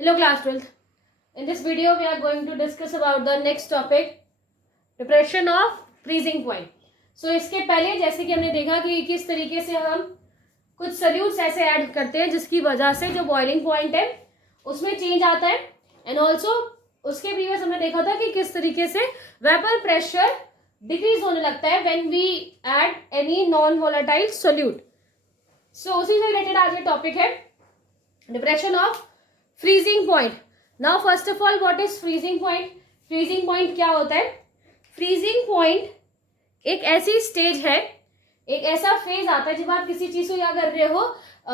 Hello class 12th. In this video we are going to discuss about the next topic, depression of freezing point. So इसके पहले जैसे कि हमने देखा कि किस तरीके से हम कुछ सॉल्यूट्स ऐसे ऐड करते हैं जिसकी वजह से जो बॉइलिंग पॉइंट है उसमें चेंज आता है, एंड ऑल्सो उसके प्रीवियस हमने देखा था कि किस तरीके से वेपर प्रेशर डिक्रीज होने लगता है when we add any non volatile solute. So उसी से रिलेटेड आज ये टॉपिक है, depression of freezing point. Now first of all what is freezing point? Freezing point क्या होता है? फ्रीजिंग पॉइंट एक ऐसी स्टेज है, एक ऐसा फेज आता है जब आप किसी चीज को क्या कर रहे हो,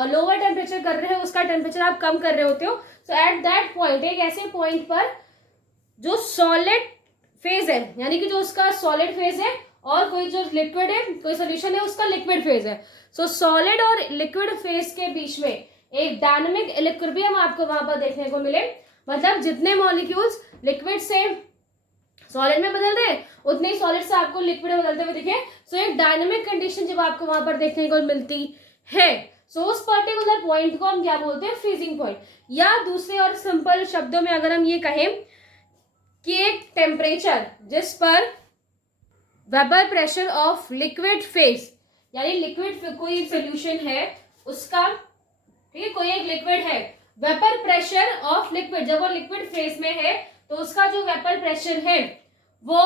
लोअर टेम्परेचर कर रहे हो, उसका टेम्परेचर आप कम कर रहे होते हो. सो एट दैट पॉइंट, एक ऐसे पॉइंट पर जो सॉलिड फेज है, यानी कि जो उसका सॉलिड फेज है और कोई जो लिक्विड है, कोई सोल्यूशन है उसका लिक्विड फेज है. सो सॉलिड और लिक्विड फेज के बीच में एक डायनामिक इक्विलिब्रियम आपको वहां पर देखने को मिले. मतलब जितने मॉलिक्यूल्स लिक्विड से सॉलिड में बदल रहे हैं उतने ही सॉलिड से आपको लिक्विड में बदलते हुए दिखे. सो एक डायनामिक कंडीशन जब आपको वहां पर देखने को मिलती है, सो उस पर्टिकुलर पॉइंट को हम क्या बोलते हैं? Freezing point. या दूसरे और सिंपल शब्दों में अगर हम ये कहें कि एक टेम्परेचर जिस पर vapour pressure of liquid phase, यानी लिक्विड कोई सोल्यूशन है उसका, ठीक है, कोई एक लिक्विड है, वेपर प्रेशर ऑफ लिक्विड, जब वो लिक्विड फेज में है तो उसका जो वेपर प्रेशर है वो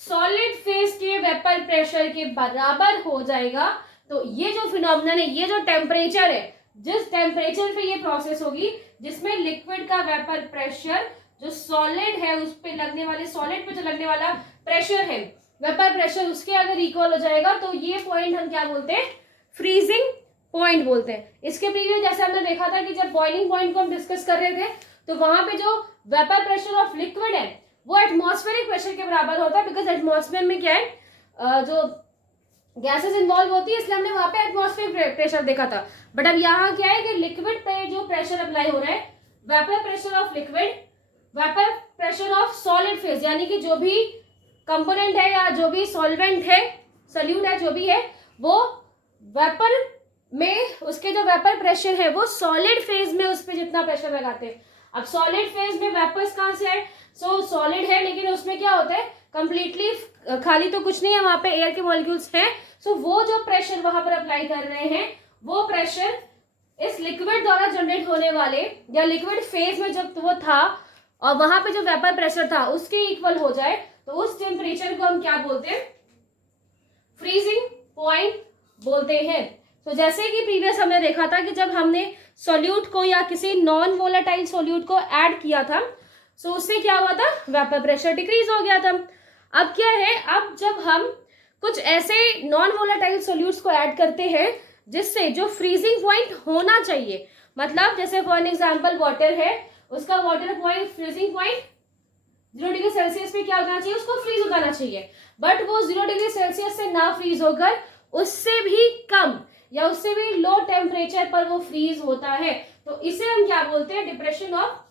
सॉलिड फेज के वेपर प्रेशर के बराबर हो जाएगा. तो ये जो फिनोमिनन है, ये जो टेम्परेचर है, जिस टेम्परेचर पे ये प्रोसेस होगी जिसमें लिक्विड का वेपर प्रेशर जो सॉलिड है उस पे लगने वाले, सॉलिड पे जो लगने वाला प्रेशर है, वेपर प्रेशर, उसके अगर इक्वल हो जाएगा तो ये पॉइंट हम क्या बोलते हैं? फ्रीजिंग पॉइंट बोलते हैं. इसके प्रीवियस जैसे हमने देखा था कि जब बॉइलिंग पॉइंट को हम डिस्कस कर रहे थे तो वहां पे जो वेपर प्रेशर ऑफ लिक्विड है वो एटमॉस्फेरिक प्रेशर के बराबर होता है, बिकॉज एटमॉस्फेयर में क्या है, जो गैसेस इन्वॉल्व होती है, इसलिए हमने वहां पे एटमॉस्फेरिक प्रेशर देखा था. बट अब यहाँ क्या है कि लिक्विड पे जो प्रेशर अप्लाई हो रहा है, vapour pressure of liquid, vapour pressure of solid phase, यानी कि जो भी कंपोनेंट है या जो भी सॉल्वेंट है, सोल्यूट है, जो भी है, वो वेपर में उसके जो वेपर प्रेशर है वो सॉलिड फेज में उस पर जितना प्रेशर लगाते हैं. अब सॉलिड फेज में वेपर्स कहाँ से है? सो सॉलिड है लेकिन उसमें क्या होता है, कंप्लीटली खाली तो कुछ नहीं है, वहां पे एयर के मॉलिक्यूल्स हैं. सो वो जो प्रेशर वहां पर अप्लाई कर रहे हैं वो प्रेशर इस लिक्विड द्वारा जनरेट होने वाले या लिक्विड फेज में जब वो था और वहां पे जो वेपर प्रेशर था उसके इक्वल हो जाए तो उस टेम्परेचर को हम क्या बोलते हैं? फ्रीजिंग पॉइंट बोलते हैं. तो जैसे कि प्रीवियस हमने देखा था कि जब हमने सॉल्यूट को या किसी नॉन वोलेटाइल सॉल्यूट को ऐड किया था, सो उससे क्या हुआ था? वेपर प्रेशर डिक्रीज हो गया था. अब क्या है, अब जब हम कुछ ऐसे नॉन वोलेटाइल सॉल्यूट्स को ऐड करते हैं जिससे जो फ्रीजिंग पॉइंट होना चाहिए, मतलब जैसे फॉर एग्जांपल वाटर है, उसका water point freezing point 0 degree Celsius पे क्या होना चाहिए? उसको फ्रीज हो जाना चाहिए. बट वो 0 डिग्री सेल्सियस से ना फ्रीज होकर उससे भी कम या उससे भी लो टेम्परेचर पर वो फ्रीज होता है. तो इसे हम क्या बोलते हैं? Depression of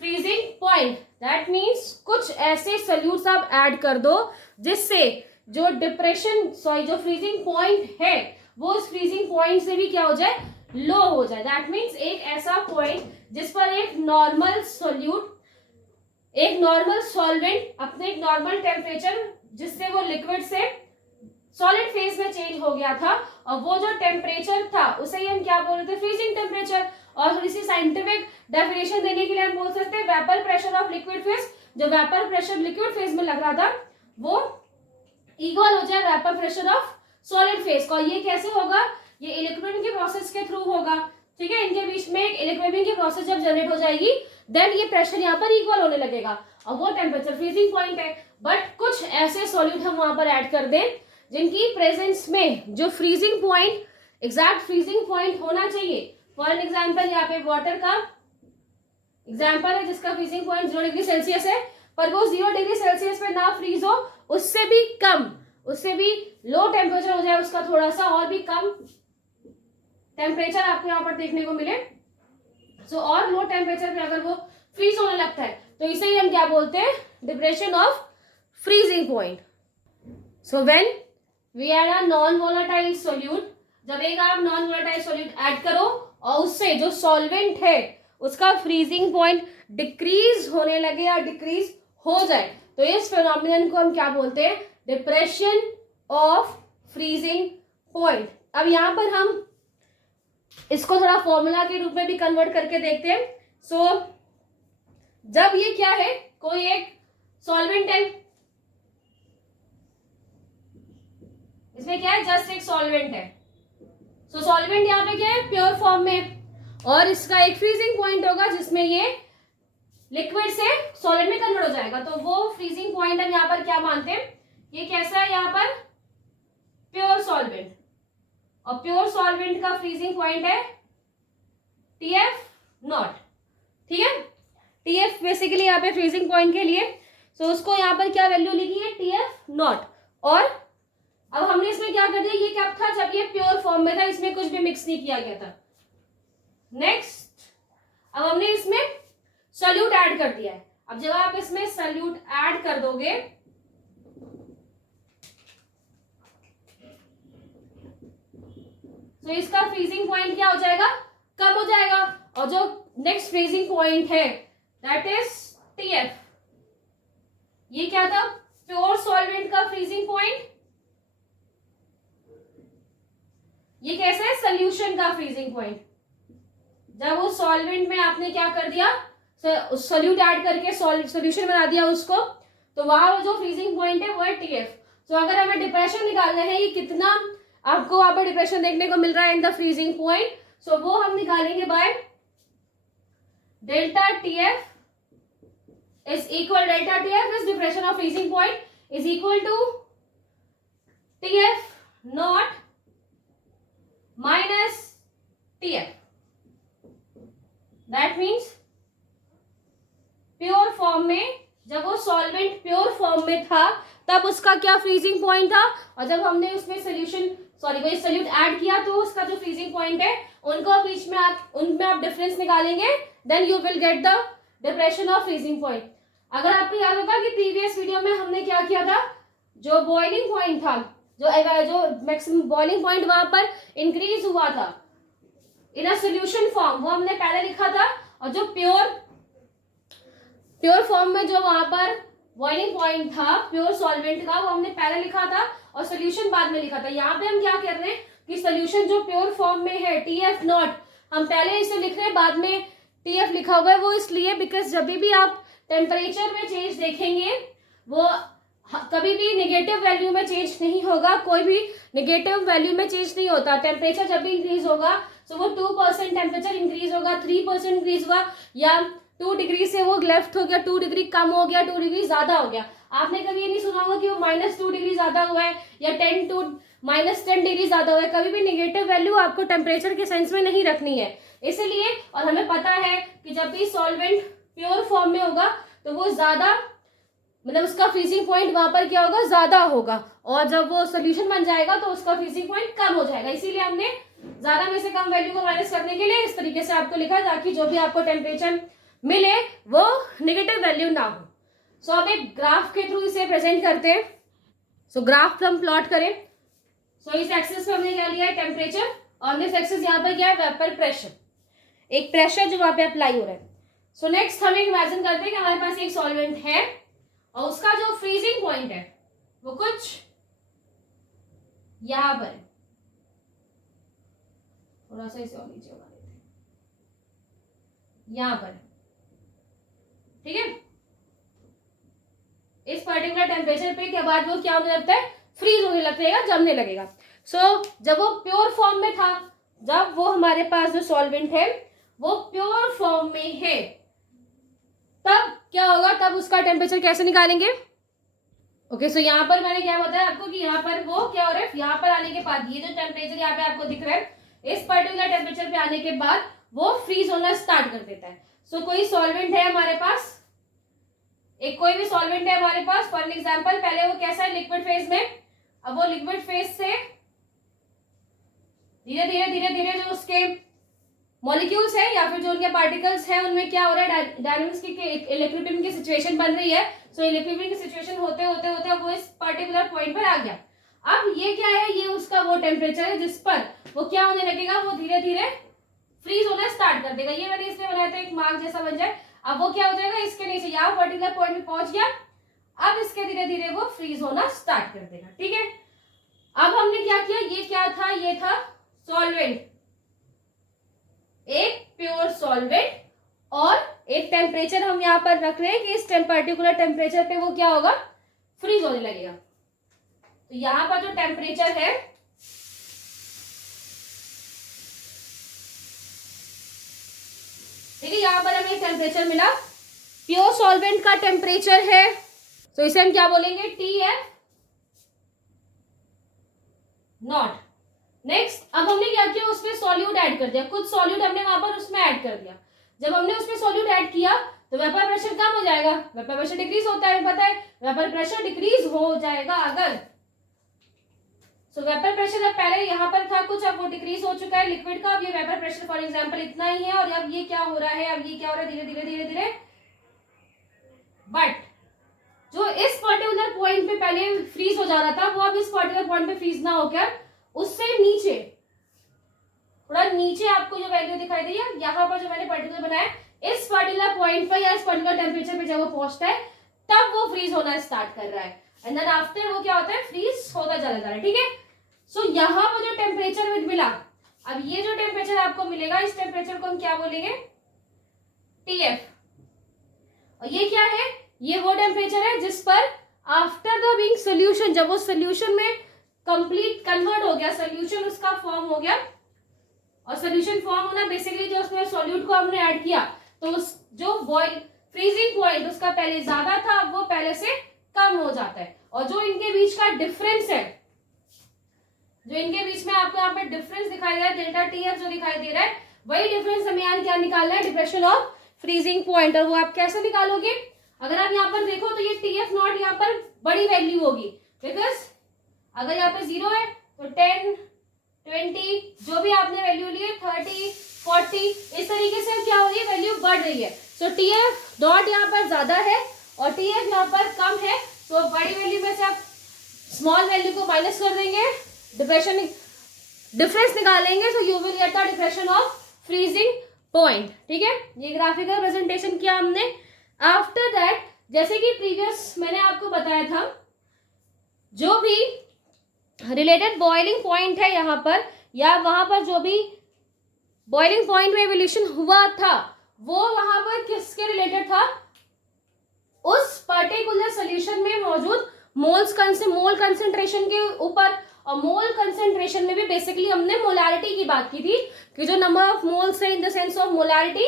freezing point. That means कुछ ऐसे सोल्यूट्स आप ऐड कर दो जिससे जो डिप्रेशन, सॉरी, जो फ्रीजिंग पॉइंट है वो उस फ्रीजिंग पॉइंट से भी क्या हो जाए? लो हो जाए. दैट मीन्स एक ऐसा पॉइंट जिस पर एक नॉर्मल सोल्यूट, एक नॉर्मल सॉल्वेंट अपने एक नॉर्मल टेम्परेचर जिससे वो लिक्विड से सॉलिड फेज में चेंज हो गया था, और वो जो टेम्परेचर था उसे ही हम क्या बोल रहे थे? Freezing temperature. और थोड़ी सी साइंटिफिक डेफिनेशन देने के लिए हम बोल सकते हैं vapour pressure of liquid phase, जो वेपर प्रेशर लिक्विड फेज में लग रहा था वो इक्वल हो जाए vapour pressure of solid phase का. ये कैसे होगा? ये इक्विलिब्रियम के प्रोसेस के थ्रू होगा. ठीक है, इनके बीच में एक इक्विलिब्रियम की प्रोसेस जब जनरेट हो जाएगी देन ये प्रेशर यहाँ पर इक्वल होने लगेगा और वो टेम्परेचर फ्रीजिंग पॉइंट है. बट कुछ ऐसे सॉल्यूट हम वहां पर ऐड कर दें जिनकी प्रेजेंस में जो freezing point, exact freezing point होना चाहिए. फॉर एन एग्जाम्पल यहाँ पे वाटर का एग्जाम्पल है जिसका फ्रीजिंग पॉइंट 0 डिग्री सेल्सियस है, पर वो 0 डिग्री सेल्सियस पे ना फ्रीज हो, उससे भी कम, उससे भी लो टेम्परेचर हो जाए, उसका थोड़ा सा और भी कम टेम्परेचर आपको यहाँ पर देखने को मिले. सो और लो टेम्परेचर पे अगर वो फ्रीज होने लगता है तो इसे ही हम क्या बोलते हैं? Depression of freezing point. So when we add a non volatile solute, जब एक आप नॉन वोलेटाइल सोल्यूट ऐड करो और उससे जो सॉल्वेंट है उसका फ्रीजिंग पॉइंट डिक्रीज होने लगे या डिक्रीज हो जाए, तो इस फिनोमिनन को हम क्या बोलते हैं, डिप्रेशन ऑफ फ्रीजिंग पॉइंट। अब यहां पर हम इसको थोड़ा फॉर्मूला के रूप में भी कन्वर्ट करके देखते हैं। सो जब ये क्या है, कोई एक सॉल्वेंट है, इसमें क्या है, जस्ट एक सॉल्वेंट है। सो सॉल्वेंट यहाँ पे क्या है, प्योर फॉर्म में, और इसका एक फ्रीजिंग पॉइंट होगा जिसमें ये लिक्विड से सॉलिड में कन्वर्ट हो जाएगा। तो वो फ्रीजिंग पॉइंट हम यहाँ पर क्या मानते हैं, ये कैसा है, यहाँ पर प्योर सॉल्वेंट, और प्योर सॉल्वेंट का फ्रीजिंग पॉइंट है TF नॉट। ठीक है, TF बेसिकली यहाँ पे फ्रीजिंग पॉइंट के लिए, तो उसको यहाँ पर क्या वैल्यू लिखी है, TF नॉट। और अब हमने इसमें क्या कर दिया, ये क्या था, जब ये प्योर फॉर्म में था, इसमें कुछ भी मिक्स नहीं किया गया था। नेक्स्ट, अब हमने इसमें सॉल्यूट ऐड कर दिया है। अब जब आप इसमें सॉल्यूट ऐड कर दोगे, तो इसका फ्रीजिंग पॉइंट क्या हो जाएगा, कम हो जाएगा, और जो नेक्स्ट फ्रीजिंग पॉइंट है दैट इज TF। ये क्या था, प्योर सॉल्वेंट का फ्रीजिंग पॉइंट, ये कैसा है, सोल्यूशन का फ्रीजिंग पॉइंट। जब उस सॉल्वेंट में आपने क्या कर दिया, सोल्यूट ऐड करके सॉल्यूशन बना दिया उसको, तो वहां जो फ्रीजिंग पॉइंट है वो है TF। तो अगर हमें डिप्रेशन निकालना है, ये कितना आपको वहां पर डिप्रेशन देखने को मिल रहा है in the freezing point, so वो हम निकालेंगे by delta TF is equal, delta TF is depression of freezing point is equal to TF naught minus TF। That means pure form में, जब वो सॉल्वेंट प्योर फॉर्म में था तब उसका क्या फ्रीजिंग पॉइंट था, और जब हमने उसमें सोल्यूशन कोई सोल्यूट ऐड किया तो उसका जो फ्रीजिंग पॉइंट है, उनको बीच में उनमें आप डिफरेंस निकालेंगे, then you will get the depression of freezing point. अगर आपको याद होगा कि प्रीवियस वीडियो में हमने क्या किया था, जो बॉइलिंग पॉइंट था, जो मैक्सिमम बॉइलिंग पॉइंट वहां पर इंक्रीज हुआ था इन अ सोल्यूशन फॉर्म, वो हमने पहले लिखा था, और जो प्योर फॉर्म में जो वहां पर बॉइलिंग पॉइंट था प्योर सॉल्वेंट का, वो हमने पहले लिखा था और सोल्यूशन बाद में लिखा था। यहाँ पे हम क्या कर रहे हैं कि सोल्यूशन जो प्योर फॉर्म में है TF नॉट, हम पहले इसे लिख रहे हैं, बाद में TF लिखा हुआ है। वो इसलिए बिकॉज जब भी आप टेम्परेचर में चेंज देखेंगे, वो कभी भी नेगेटिव वैल्यू में चेंज नहीं होगा, कोई भी नेगेटिव वैल्यू में चेंज नहीं होता। टेम्परेचर जब भी इंक्रीज होगा, तो वो 2% टेम्परेचर इंक्रीज होगा, 3% इंक्रीज होगा, या 2 डिग्री से वो लेफ्ट हो गया, 2 डिग्री कम हो गया, 2 डिग्री ज्यादा हो गया। आपने कभी ये नहीं सुना होगा कि वो -2 डिग्री ज्यादा हुआ है या -10 डिग्री ज्यादा हुआ है। कभी भी नेगेटिव वैल्यू आपको टेम्परेचर के सेंस में नहीं रखनी है, इसलिए। और हमें पता है कि जब भी सॉल्वेंट प्योर फॉर्म में होगा तो वो ज्यादा, मतलब उसका फ्रीजिंग पॉइंट वहां पर क्या होगा, ज्यादा होगा, और जब वो सोल्यूशन बन जाएगा तो उसका फ्रीजिंग पॉइंट कम हो जाएगा। इसीलिए हमने ज्यादा में से कम वैल्यू को माइनस करने के लिए इस तरीके से आपको लिखा, ताकि जो भी आपको टेम्परेचर मिले वो नेगेटिव वैल्यू ना हो। सो अब एक ग्राफ के थ्रू इसे प्रेजेंट करते हैं। सो ग्राफ हम प्लॉट करें। सो इस एक्सिस पे हमने क्या लिया है, टेम्परेचर, और दिस एक्सिस यहाँ पर क्या है, वेपर प्रेशर, एक प्रेशर जो वहां पे अप्लाई हो रहा है। सो नेक्स्ट हम इमेजिन करते हैं कि हमारे पास एक सॉल्वेंट है और उसका जो फ्रीजिंग पॉइंट है वो कुछ यहां पर है, थोड़ा सा इसे और नीचे बना देते हैं, यहां पर, ठीक है। इस पर्टिकुलर टेम्परेचर पे के बाद वो क्या होने लगता है, फ्रीज होने लगेगा, जमने लगेगा। सो जब वो प्योर फॉर्म में था, जब वो हमारे पास जो सॉल्वेंट है वो प्योर फॉर्म में है, तब क्या होगा, तब उसका टेम्परेचर कैसे निकालेंगे। ओके, सो यहाँ पर मैंने क्या बताया आपको कि यहाँ पर वो क्या हो रहा है, यहाँ पर आने के बाद ये जो टेम्परेचर यहाँ पे आपको दिख रहा है, इस पर्टिकुलर टेम्परेचर पे आने के बाद वो फ्रीज होना स्टार्ट कर देता है। सो कोई सॉल्वेंट है हमारे पास, एक कोई भी सॉल्वेंट है हमारे पास, फॉर एग्जांपल पहले वो कैसा है, लिक्विड फेज में, अब वो लिक्विड फेज से धीरे धीरे जो उसके मॉलिक्यूल्स है या फिर जो उनके पार्टिकल्स हैं उनमें क्या हो रहा है, डायनामिक्स की इक्विलिब्रियम की सिचुएशन बन रही है। सो इक्विलिब्रियम की सिचुएशन होते होते वो इस पर्टिकुलर पॉइंट पर आ गया। अब ये क्या है, ये उसका वो टेम्परेचर है जिस पर वो क्या होने लगेगा, वो धीरे धीरे फ्रीज होना स्टार्ट कर देगा। ये मैंने इसलिए बनाया था एक मार्क जैसा बन जाए। अब वो क्या हो जाएगा, इसके नीचे यहाँ पर्टिकुलर पॉइंट पे पहुंच गया, अब इसके धीरे धीरे वो फ्रीज होना स्टार्ट कर देगा। ठीक है, अब हमने क्या किया, ये क्या था, ये था सॉल्वेंट, एक प्योर सॉल्वेंट, और एक टेम्परेचर हम यहाँ पर रख रहे हैं कि इस पर्टिकुलर टेम्परेचर पे वो क्या होगा, फ्रीज होने लगेगा। तो यहाँ पर जो टेम्परेचर है, ठीक है, यहाँ पर हमें एक टेम्परेचर मिला, प्योर सॉल्वेंट का टेम्परेचर है, तो इसे हम क्या बोलेंगे, TF नॉट। नेक्स्ट, अब हमने क्या किया, उसमें सॉल्यूट ऐड कर दिया, कुछ सॉल्यूट हमने वहां पर उसमें ऐड कर दिया। जब हमने उसमें सॉल्यूट ऐड किया तो वेपर प्रेशर कम हो जाएगा, वेपर प्रेशर डिक्रीज होता है, पता है वेपर प्रेशर डिक्रीज हो जाएगा अगर, सो वेपर प्रेशर अब पहले यहाँ पर था कुछ, अब वो डिक्रीज हो चुका है लिक्विड का, अब ये वेपर प्रेशर फॉर एग्जांपल इतना ही है, और अब ये क्या हो रहा है, अब ये क्या हो रहा है, धीरे धीरे धीरे धीरे, बट जो इस पर्टिकुलर पॉइंट पे पहले फ्रीज हो जा रहा था वो अब इस पर्टिकुलर पॉइंट पे फ्रीज ना होकर उससे नीचे, थोड़ा नीचे आपको जो वैल्यू दिखाई दी है, यहाँ पर जो मैंने पर्टिकुलर बनाया, इस पर्टिकुलर पॉइंट पर या इस पर्टिकुलर टेम्परेचर पे जब वो पहुंचता है तब वो फ्रीज होना स्टार्ट कर रहा है, एंड देन आफ्टर वो क्या होता है, फ्रीज होता चला जा रहा है। ठीक है, सो यहाँ पर जो टेम्परेचर मिला, अब ये जो टेम्परेचर आपको मिलेगा, इस टेम्परेचर को हम क्या बोलेंगे, TF, और ये क्या है, ये वो टेम्परेचर है जिस पर आफ्टर द बीइंग सोल्यूशन, जब वो सोल्यूशन में कंप्लीट कन्वर्ट हो गया, सोल्यूशन उसका फॉर्म हो गया, और सोल्यूशन फॉर्म होना बेसिकली जो उसमें सॉल्यूट को हमने ऐड किया, तो उस जो बॉइल फ्रीजिंग पॉइंट उसका पहले ज्यादा था, वो पहले से कम हो जाता है, और जो इनके बीच का डिफरेंस है, जो इनके बीच में आपको यहाँ पे डिफरेंस दिखाई दे रहा है, डेल्टा TF जो दिखाई दे रहा है, वही डिफरेंस हमें यहाँ क्या निकालना है, डिप्रेशन ऑफ फ्रीजिंग पॉइंट, और वो आप कैसे निकालोगे, अगर आप यहाँ पर देखो तो ये TF नॉट यहाँ पर बड़ी वैल्यू होगी, बिकॉज अगर यहाँ पे 0 है तो 10, 20 जो भी आपने वैल्यू ली है, 30, 40 इस तरीके से क्या हो रही है, वैल्यू बढ़ रही है। सो TF डॉट यहाँ पर ज्यादा है और TF यहाँ पर कम है, तो बड़ी वैल्यू में से आप स्मॉल वैल्यू को माइनस कर देंगे, डिप्रेशन डिफरेंस निकालेंगे, so you will get the depression of freezing point. ठीक है, ये ग्राफिकल प्रेजेंटेशन किया हमने। आफ्टर दैट, जैसे कि प्रीवियस मैंने आपको बताया था, जो भी रिलेटेड बॉइलिंग पॉइंट है यहाँ पर, या वहां पर जो भी बॉइलिंग पॉइंट में एवोल्यूशन हुआ था, वो वहां पर किसके रिलेटेड था, उस पर्टिकुलर सोल्यूशन में मौजूद मोल कंसेंट्रेशन के ऊपर, और मोल कंसेंट्रेशन में भी बेसिकली हमने मोलारिटी की बात की थी, कि जो नंबर ऑफ मोल्स है in the sense of molarity,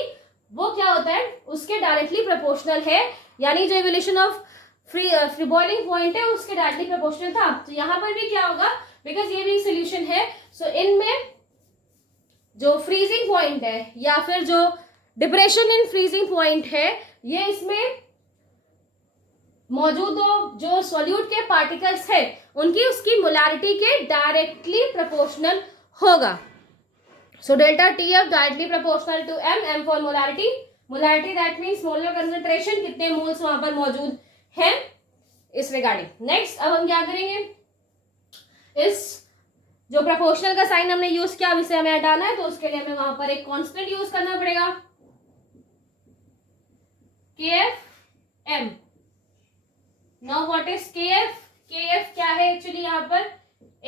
वो क्या होता है, उसके डायरेक्टली प्रोपोर्शनल है, यानी जो evolution of free boiling point है उसके डायरेक्टली प्रोपोर्शनल था। तो यहाँ पर भी क्या होगा, बिकॉज ये भी सोल्यूशन है, सो इनमें जो फ्रीजिंग पॉइंट है या फिर जो डिप्रेशन इन फ्रीजिंग पॉइंट है, ये इसमें मौजूद जो सॉल्यूट के पार्टिकल्स है उनकी उसकी मोलारिटी के डायरेक्टली प्रोपोर्शनल होगा। So delta TF directly proportional to M for molarity, molarity that means molar concentration, कितने मोल्स वहां पर मौजूद है इस रिगार्डिंग। नेक्स्ट, अब हम क्या करेंगे, इस जो प्रोपोर्शनल का साइन हमने यूज किया, अब इसे हमें हटाना है, तो उसके लिए हमें वहां पर एक कांस्टेंट यूज करना पड़ेगा, KFM। Now what is KF? KF क्या है एक्चुअली, यहाँ पर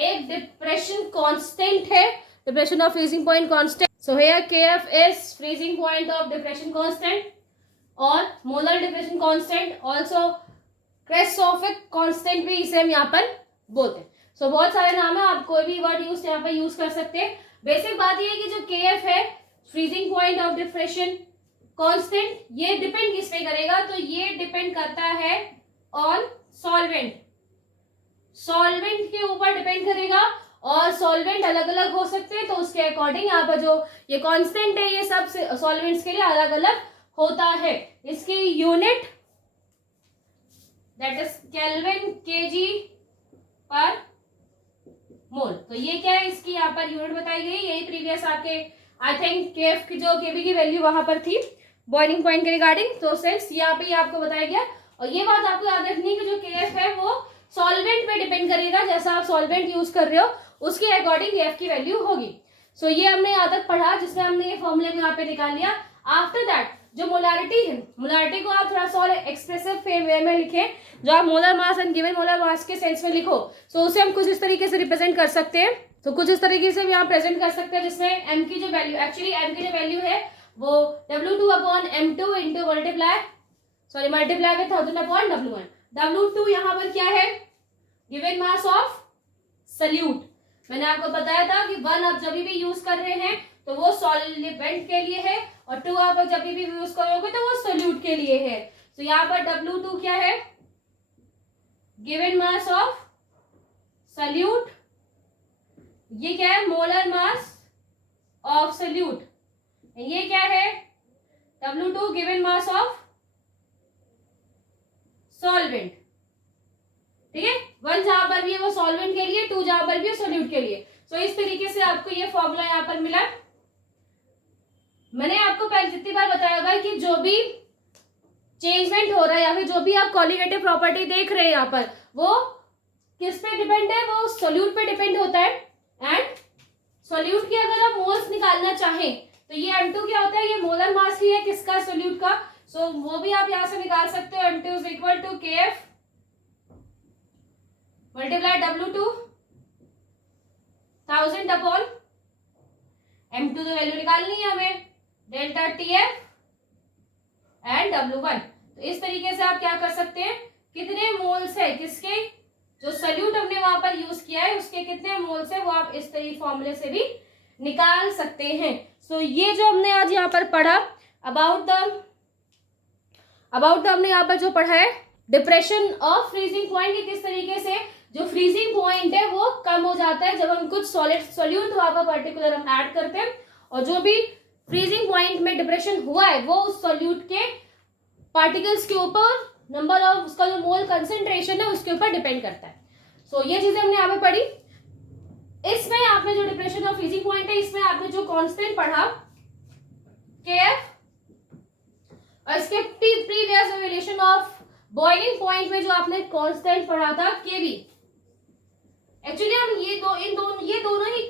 एक डिप्रेशन कांस्टेंट है, depression of freezing point constant. So here KF is freezing point of depression constant, और molar depression constant, also cryoscopic constant भी इसे हम यहाँ पर बोलते हैं। सो बहुत सारे नाम है, आप कोई भी वर्ड यूज यहाँ पर यूज कर सकते हैं। बेसिक बात ये है कि जो KF है, freezing point of depression constant, ये डिपेंड किस पे करेगा, तो ये डिपेंड करता है ऑन सॉल्वेंट, सॉल्वेंट के ऊपर डिपेंड करेगा, और सॉल्वेंट अलग अलग हो सकते हैं, तो उसके अकॉर्डिंग यहाँ पर जो ये कांस्टेंट है, ये सब सॉल्वेंट्स के लिए अलग अलग होता है। इसकी unit that is kelvin kg पर मोल। तो ये क्या है, इसकी यहाँ पर यूनिट बताई गई, यही प्रीवियस आपके आई थिंक KF की जो kb की वैल्यू वहां पर थी बॉइलिंग पॉइंट के रिगार्डिंग, तो सिंस यहाँ पे आपको बताया गया। और ये बात आपको याद रखनी है कि जो KF है वो सॉल्वेंट पे डिपेंड करेगा, जैसा आप सॉल्वेंट यूज कर रहे हो उसके अकॉर्डिंग KF की वैल्यू होगी। सो ये हमने यहाँ तक पढ़ा, जिसमें हमने ये फॉर्मूले को यहाँ पे निकाल लिया। आफ्टर दैट जो मोलारिटी है, मोलारिटी को आप थोड़ा सा और एक्सप्रेसिव वे में लिखें, जो आप molar mass and given molar mass के सेंस में लिखो। सो उसे हम कुछ इस तरीके से रिप्रेजेंट कर सकते हैं। तो कुछ इस तरीके से भी यहाँ प्रेजेंट कर सकते हैं, जिसमें एम की जो वैल्यू, एक्चुअली एम की जो वैल्यू है वो W2/m2 into multiply with 1000/W1। W2 यहाँ पर क्या है, गिवन मास ऑफ सल्यूट। मैंने आपको बताया था कि 1 आप जब भी यूज कर रहे हैं तो वो सॉल्वेंट के लिए है, और 2 आप जब भी यूज करोगे तो वो सोल्यूट के लिए है। तो यहाँ पर W2 क्या है, गिवन मास ऑफ सल्यूट। ये क्या है, मोलर मास ऑफ सल्यूट। ये क्या है, W2 given mass of solvent. ठीक है, 1 जहां पर भी है वो सॉल्वेंट के लिए, 2 जहां पर भी है सोल्यूट के लिए। सो इस तरीके से आपको ये फॉर्मूला यहाँ पर मिला। मैंने आपको पहले जितनी बार बताया हुआ है कि जो भी चेंजमेंट हो रहा है या फिर जो भी आप कोलिगेटिव प्रॉपर्टी देख रहे हैं यहाँ पर, वो किस पे डिपेंड है, वो सोल्यूट पे डिपेंड होता है। एंड सोल्यूट की अगर आप मोल्स निकालना चाहें तो ये M2 क्या होता है, ये मोलर मास ही है किसका, सोल्यूट का। सो वो भी आप यहाँ से निकाल सकते हो। M2 is equal to KF multiply W2 1000 M2 तो वैल्यू निकालनी है हमें, डेल्टा TF एंड W1। तो इस तरीके से आप क्या कर सकते हैं, कितने मोल्स है किसके, जो सल्यूट हमने वहां पर यूज किया है उसके कितने मोल्स है, वो आप इस तरीके फॉर्मूले से भी निकाल सकते हैं। सो ये जो हमने आज यहाँ पर पढ़ा अबाउट द हमने यहाँ पर जो पढ़ा है डिप्रेशन ऑफ फ्रीजिंग पॉइंट, कि किस तरीके से जो फ्रीजिंग पॉइंट है वो कम हो जाता है जब हम कुछ सॉलिड सोल्यूट वहां पर पर्टिकुलर हम ऐड करते हैं, और जो भी फ्रीजिंग पॉइंट में डिप्रेशन हुआ है वो उस सोल्यूट के पार्टिकल्स के ऊपर, नंबर ऑफ उसका जो मोल कंसेंट्रेशन है उसके ऊपर डिपेंड करता है। सो ये चीजें हमने यहाँ पे पढ़ी। इसमें आपने जो डिप्रेशन ऑफ फ्रीजिंग पॉइंट है, इसमें आपने जो कांस्टेंट पढ़ा KF, और इसके previous relation of boiling point में जो आपने कांस्टेंट पढ़ा था KV। एक्चुअली हम ये दोनों ही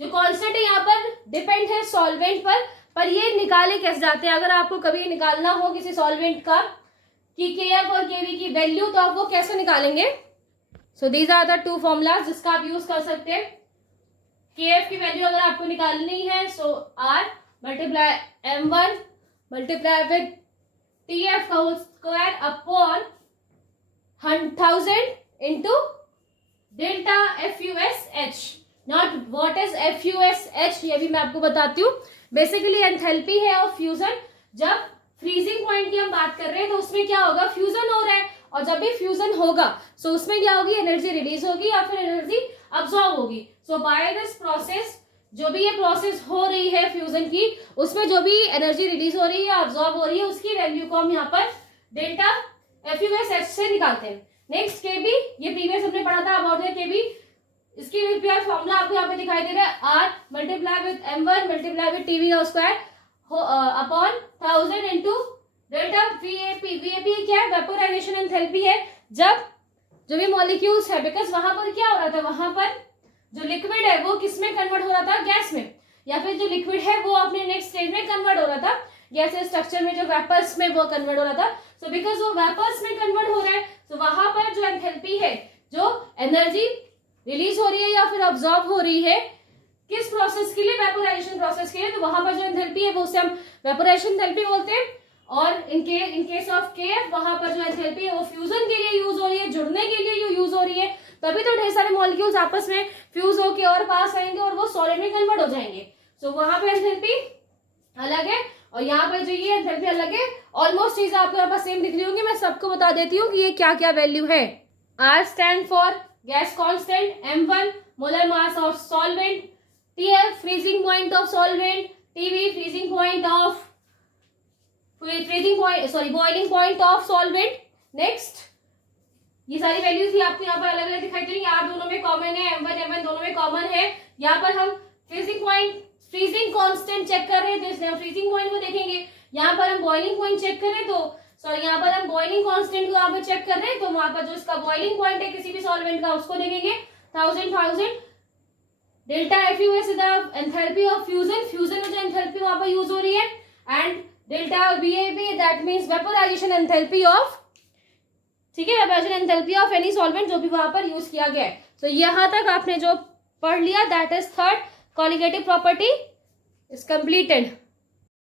जो कांस्टेंट है यहाँ पर डिपेंड है सॉल्वेंट पर ये निकाले कैसे जाते हैं। अगर आपको कभी निकालना हो किसी सॉल्वेंट का कि KF और KV की वैल्यू, तो आप वो कैसे निकालेंगे। So these are the 2 formulas जिसका आप यूज कर सकते हैं। KF की वैल्यू अगर आपको निकालनी है, so R multiply M1 multiply with TF का whole square upon 1000 into delta FUSH। Not what is FUSH, ये भी मैं आपको बताती हूँ। बेसिकली एंथैल्पी है ऑफ फ्यूजन। जब फ्रीजिंग पॉइंट की हम बात कर रहे हैं तो उसमें क्या होगा, फ्यूजन हो रहा है, और जब भी फ्यूजन होगा सो उसमें क्या होगी, एनर्जी रिलीज होगी या फिर एनर्जी अब्सॉर्ब होगी। सो बाय दिस प्रोसेस, जो भी ये प्रोसेस हो रही है फ्यूजन की, उसमें जो भी एनर्जी रिलीज हो रही है, अब्सॉर्ब हो रही है, उसकी वैल्यू को हम यहाँ पर डेल्टा FUSH से निकालते हैं। नेक्स्ट KB, ये प्रीवियस हमने पढ़ा था अबाउट द KB। इसकी फॉर्मूला आपको यहाँ पे दिखाई दे रहा है, R multiply with M1 multiply with TV का square upon 1000 into delta VAP क्या है, वेपोराइजेशन एंथैल्पी है। जब जो भी मॉलिक्यूल्स है, बिकॉज वहां पर क्या हो रहा था, वहां पर जो लिक्विड है वो किस में कन्वर्ट हो रहा था, गैस में, या फिर जो लिक्विड है वो अपने नेक्स्ट स्टेज में कन्वर्ट हो रहा था, गैस स्ट्रक्चर में जो वेपर्स में वो कन्वर्ट हो रहा था। सो बिकॉज वो वेपर्स में कन्वर्ट हो रहा है, तो वहां पर जो एंथैल्पी है, जो एनर्जी रिलीज हो रही है या फिर ऑब्जॉर्ब हो रही है, किस प्रोसेस के लिए, वेपोराइजेशन प्रोसेस के लिए, तो वहां पर जो एंथैल्पी है वो उसे हम वेपोराइजेशन एंथैल्पी बोलते हैं। और इन केस ऑफ KF, वहां पर जो एंथैल्पी है वो फ्यूजन के लिए यूज हो रही है, जुड़ने के लिए यूज हो रही है, तभी तो ढेर सारे मॉलिक्यूल्स आपस में फ्यूज होके और पास आएंगे और वो सॉलिड में कन्वर्ट हो जाएंगे। सो वहां पे एंथैल्पी अलग है और यहाँ पे जो ये एंथैल्पी अलग है। ऑलमोस्ट चीजें आपको यहाँ पर सेम दिख रही होंगी। मैं सबको बता देती हूँ कि ये क्या क्या वैल्यू है। R stand for gas constant, M1 molar mass of solvent, TF freezing point of solvent, TV freezing point of boiling point of solvent. Next, ये सारी वैल्यूज ही आपको यहाँ पर अलग अलग दिखाई दे रही है। R दोनों में कॉमन है, M1 M1 दोनों में कॉमन है। यहाँ पर हम फ्रीजिंग कांस्टेंट चेक कर रहे हैं तो इसलिए हम फ्रीजिंग पॉइंट को देखेंगे। यहाँ पर हम बॉइलिंग पॉइंट चेक कर रहे हैं तो यहाँ पर हम बॉइलिंग कांस्टेंट को यहाँ पे चेक कर रहे हैं तो वहां पर जो इसका बॉइलिंग पॉइंट है किसी भी सॉल्वेंट का उसको देखेंगे। 1000 delta f u is the enthalpy of fusion, fusion में जो एंथैल्पी वहां पर यूज हो रही है, and delta v a b that means vaporization enthalpy of, ठीक है, vaporization enthalpy of any solvent जो भी वहां पर यूज किया गया है। तो यहां तक आपने जो पढ़ लिया that is third colligative property is completed.